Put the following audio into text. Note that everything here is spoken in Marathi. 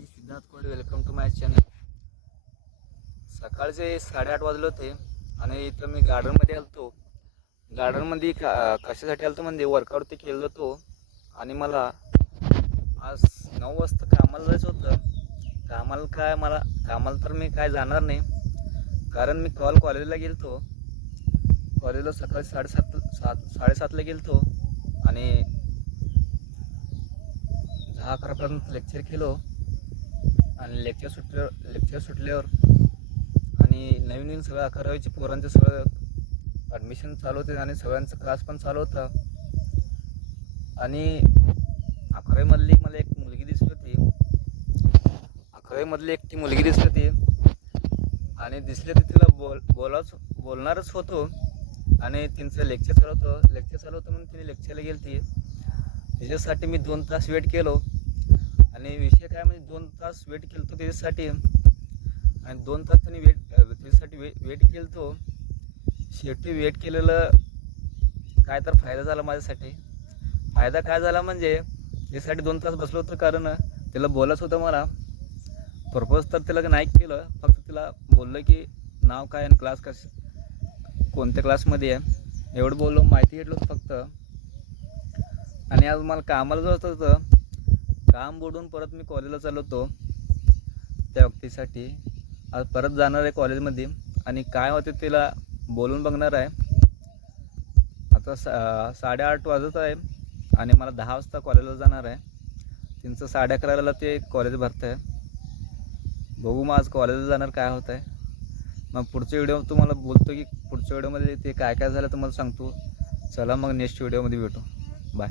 Me Siddharth Kolhe, welcome to my channel. सकाळचे 8:30 वाजले होते आणि इथं मी गार्डनमध्ये आलतो. गार्डनमध्ये कशासाठी आलतो म्हणजे वर्कआउट ते केलं होतो आणि मला आज 9 वाजता कामाला जायचं होतं. कामाला तर मी काय जाणार नाही, कारण मी कॉलेजला गेलतो. कॉलेजला सकाळी 7:30ला गेलतो आणि 10-11पर्यंत लेक्चर केलो. आणि लेक्चर सुटल्यावर आणि नवीन सगळं 11वीचे पोरांचं सगळं ॲडमिशन चालू होते आणि सगळ्यांचं क्लास पण चालू होता. आणि 11वीमधली मला एक मुलगी दिसली होती. 11वीमधली एकटी मुलगी दिसली होती आणि दिसली होती तिला बोलणारच होतो आणि त्यांचं लेक्चर चालू होतं म्हणून तिने लेक्चरला गेली ती. त्याच्यासाठी मी 2 तास वेट केलो. आणि विषय काय म्हणजे 2 तास वेट केलं तो त्याच्यासाठी, आणि 2 तास त्यांनी त्याच्यासाठी वेट केलं तो. शेवटी वेट केलेलं काय तर फायदा झाला माझ्यासाठी. फायदा काय झाला म्हणजे त्यासाठी 2 तास बसलो होतो, कारण तिला बोलायचं होतं मला. प्रपोज तर तिला नाही केलं, फक्त तिला बोललं की नाव काय आणि क्लास कोणत्या क्लासमध्ये आहे एवढं बोललो, माहिती घेतलं होतं फक्त. आणि आज मला कामाला जायचं होतं. काम बुडून परत मी कॉलेजला चाललो होतो त्या व्यक्तीसाठी. आज परत जाणार आहे कॉलेजमध्ये आणि काय होते तिला बोलून बघणार आहे. आता 8:30 वाजत आहे आणि मला 10 वाजता कॉलेजला जाणार आहे. त्यांचं 11:30ला ते कॉलेज भरतं आहे. बघू मग आज कॉलेजला जाणार काय होत आहे. मग पुढच्या व्हिडिओ तुम्हाला बोलतो की पुढच्या व्हिडिओमध्ये ते काय झालं तुम्हाला सांगतो. चला मग नेक्स्ट व्हिडिओमध्ये भेटू. बाय.